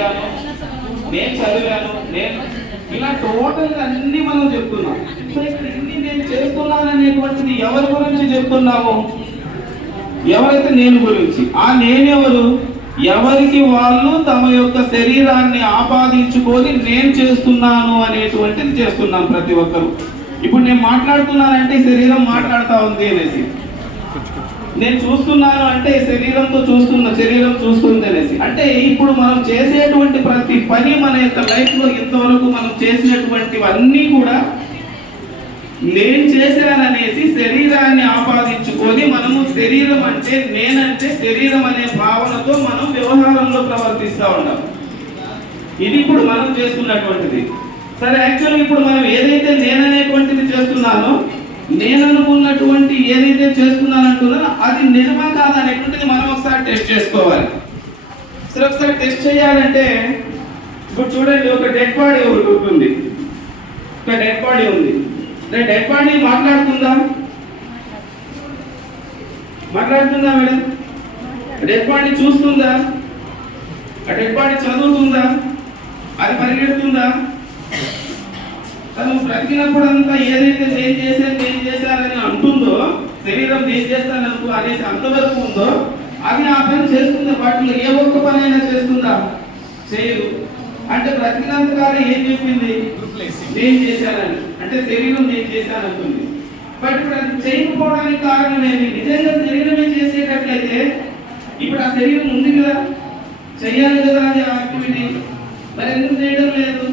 అయ్యాను, నేను చదివాను, నేను ఇలా టోటల్గా అన్ని మనం చెప్తున్నాం. సో ఇక్కడ ఇన్ని నేను చేస్తున్నాను అనేటువంటిది ఎవరి గురించి చెప్తున్నాము? ఎవరైతే నేను గురించి. ఆ నేనెవరు? ఎవరికి వాళ్ళు తమ యొక్క శరీరాన్ని ఆపాదించుకొని నేను చేస్తున్నాను అనేటువంటిది చేస్తున్నాం ప్రతి ఒక్కరు. ఇప్పుడు నేను మాట్లాడుతున్నానంటే శరీరం మాట్లాడుతూ ఉంది అనేసి, నేను చూస్తున్నాను అంటే శరీరం చూస్తుంది అనేసి. అంటే ఇప్పుడు మనం చేసేటువంటి ప్రతి పని మన యొక్క లైఫ్లో ఇంతవరకు మనం చేసినటువంటివన్నీ కూడా నేను చేశాననేసి శరీరాన్ని ఆపాదించుకొని మనము శరీరం అంటే నేనంటే శరీరం అనే భావనతో మనం వ్యవహారంలో ప్రవర్తిస్తూ ఉంటాం. ఇది ఇప్పుడు మనం చేస్తున్నటువంటిది. సరే, యాక్చువల్గా ఇప్పుడు మనం ఏదైతే నేననేటువంటిది చేస్తున్నానో, నేను అనుకున్నటువంటి ఏదైతే చేస్తున్నానంటున్నానో అది నిజమా కాదనేటువంటిది మనం ఒకసారి టెస్ట్ చేసుకోవాలి. సరే, ఒకసారి టెస్ట్ చేయాలంటే ఇప్పుడు చూడండి, ఒక డెడ్ బాడీ ఒకటి ఉంటుంది. ఒక డెడ్ బాడీ ఉంది. డెడ్ బాడీ మాట్లాడుతుందా మేడం? డెడ్ బాడీ చూస్తుందా? ఆ డెడ్ బాడీ చదువుతుందా? అది పరిగెడుతుందా? తను బ్రతికినప్పుడు అంతా ఏదైతే నేను చేశానని అంటుందో, శరీరం నేను చేస్తాననుకో అనేసి అంతవరకు ఉందో అది ఆ పని చేస్తుందా? వాటిలో ఏ ఒక్క పని అయినా చేస్తుందా? చేయదు. అంటే బ్రతికినంతకాలం ఏం చెప్పింది? నేను చేశానని. అంటే శరీరం నేను చేశానంటుంది. బట్ ఇప్పుడు అది చేయకపోవడానికి కారణం ఏమి? నిజంగా శరీరమే చేసేటట్లయితే ఇప్పుడు ఆ శరీరం ఉంది కదా, చెయ్యాలి కదా అది యాక్టివిటీ, మరి ఎందుకు చేయడం లేదు?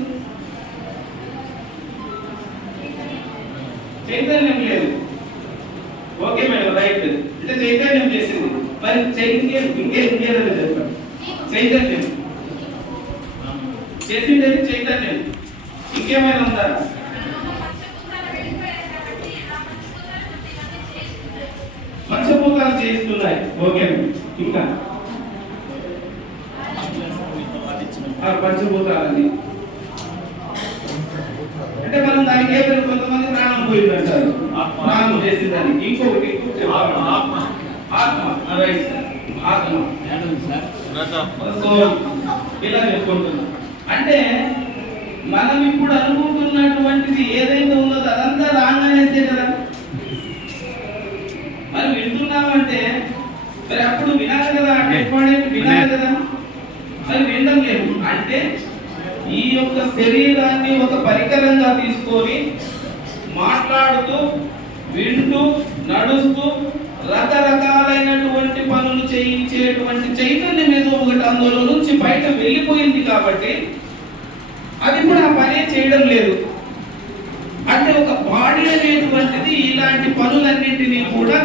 చైతన్యం లేదు. Okay madam, right. అంటే చైతన్యం చేసింది, మరి ఇంకేదో చెప్పారు. చైతన్యం చేసింది చైతన్యం, ఇంకేమైనా ఉందా? పంచభూతాలు చేస్తున్నాయి. ఓకే, ఇంకా పంచభూతాలని అంటే మనం దానికి ఏ పేరు? కొంతమంది ప్రాణం పోయింది అంటారు, ప్రాణం చేసేదానికి. ఇంకొకటి ఆత్మ. రైట్, ఆత్మ. సో ఇలా చెప్పుకుంటున్నాం. అంటే మనం ఇప్పుడు అనుకుంటున్నటువంటిది ఏదైతే ఉందో అదంతా రాంగ్ అనేస్తే కదా. మనం వింటున్నామంటే మరి అప్పుడు వినాలి కదా, వినాలి కదా, మరి వినడం లేదు. అంటే ఈ యొక్క శరీరాన్ని ఒక పరికరంగా తీసుకొని మాట్లాడుతూ, వింటూ, నడుస్తూ రకరకాలైనటువంటి పనులు చేయించేటువంటి చైతన్యం ఏదో ఒకటి అందులో నుంచి బయట వెళ్ళిపోయింది కాబట్టి అది కూడా ఆ పనే చేయడం లేదు. అంటే ఒక బాడీ అనేటువంటిది ఇలాంటి పనులన్నింటినీ కూడా